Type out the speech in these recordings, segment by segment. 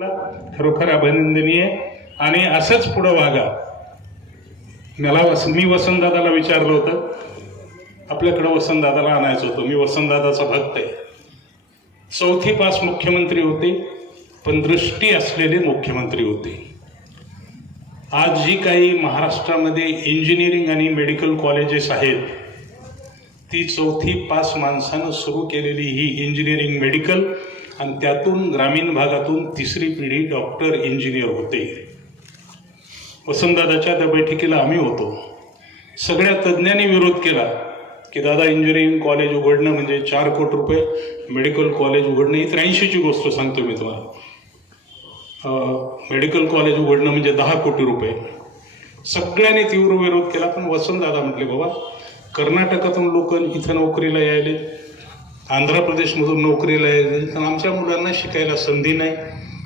खरोखर अभिनंदनीय. आणि असंच पुढं वागा. मला वस मी वसंतदादाला विचारलं होतं. आपल्याकडं वसंतदादाला आणायचं होतं. मी वसंतदादाचा भक्त आहे. चौथी पास मुख्यमंत्री होते पण दृष्टी असलेले मुख्यमंत्री होते. आज जी काही महाराष्ट्रामध्ये इंजिनिअरिंग आणि मेडिकल कॉलेजेस आहेत ती चौथी पास माणसानं सुरू केलेली ही इंजिनिअरिंग मेडिकल आणि त्यातून ग्रामीण भागातून तिसरी पिढी डॉक्टर इंजिनियर होते. वसंतदादाच्या त्या बैठकीला आम्ही होतो. सगळ्या तज्ज्ञांनी विरोध केला की दादा इंजिनिअरिंग कॉलेज उघडणं म्हणजे चार कोटी रुपये मेडिकल कॉलेज उघडणं ही त्र्याऐंशीची गोष्ट सांगतो मी तुम्हाला. मेडिकल कॉलेज उघडणं म्हणजे दहा कोटी रुपये. सगळ्यांनी तीव्र विरोध केला पण वसंतदादा म्हटले बाबा कर्नाटकातून लोक इथं नोकरीला यायले आंध्र प्रदेशमधून नोकरीला यायले तर आमच्या मुलांना शिकायला संधी नाही.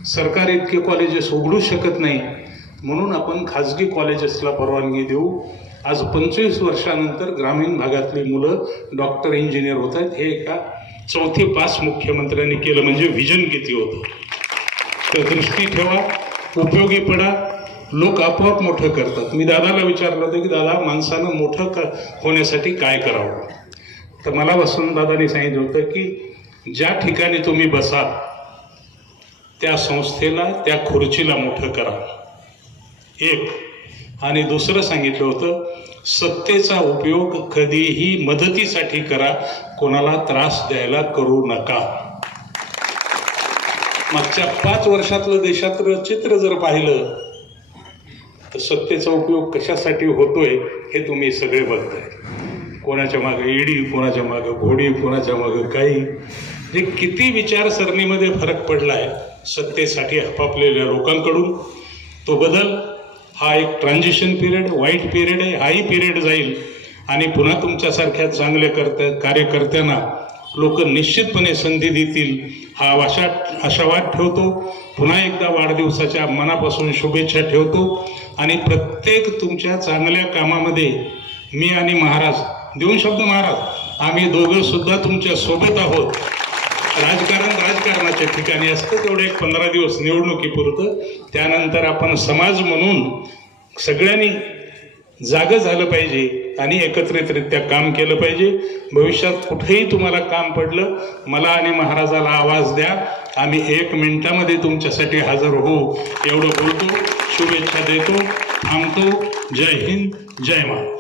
सरकार इतके कॉलेजेस उघडू शकत नाही. म्हणून आपण खाजगी कॉलेजेसला परवानगी देऊ. आज पंचवीस वर्षानंतर ग्रामीण भागातली मुलं डॉक्टर इंजिनियर होत आहेत हे एका चौथी पास मुख्यमंत्र्यांनी केलं म्हणजे व्हिजन किती होतं. तर दृष्टी ठेवा उपयोगी पडा. लोक आपोआप मोठं करतात. मी दादाला विचारलं होतं की दादा माणसानं मोठं क होण्यासाठी काय करावं? तर मला वसंतदादांनी सांगितलं होतं की ज्या ठिकाणी तुम्ही बसा त्या संस्थेला त्या खुर्चीला मोठं करा. एक. आणि दुसरं सांगितलं होतं सत्तेचा उपयोग कधीही मदतीसाठी करा कोणाला त्रास द्यायला करू नका. मागच्या पाच वर्षातलं देशातलं चित्र जर पाहिलं तर सत्तेचा उपयोग कशासाठी होतोय हे तुम्ही सगळे बघताय. कोणाच्या मागं ईडी कोणाच्या मागं घोडी कोणाच्या मागं काही. जे किती विचारसरणीमध्ये फरक पडला आहे सत्तेसाठी हपापलेल्या लोकांकडून तो बदल हा एक ट्रान्झिशन पिरियड वाईट पिरियड आहे हाही पिरियड जाईल. आणि पुन्हा तुमच्यासारख्या चांगल्या करत्या कार्यकर्त्यांना लोक निश्चितपणे संधी देतील हा आशा आशावाद ठेवतो. पुन्हा एकदा वाढदिवसाच्या मनापासून शुभेच्छा ठेवतो. आणि प्रत्येक तुमच्या चांगल्या कामामध्ये मी आणि महाराज देऊन शब्द महाराज आम्ही दोघं सुद्धा तुमच्यासोबत आहोत. राजकारण राजकारणाच्या ठिकाणी असतं तेवढे एक पंधरा दिवस निवडणुकीपुरतं. त्यानंतर आपण समाज म्हणून सगळ्यांनी जागं झालं पाहिजे आणि एकत्रितरित्या काम केलं पाहिजे. भविष्यात कुठेही तुम्हाला काम पडलं मला आणि महाराजाला आवाज द्या. आम्ही एक मिनिटामध्ये तुमच्यासाठी हजर होऊ. एवढं बोलतो शुभेच्छा देतो थांबतो. जय हिंद जय महाराज.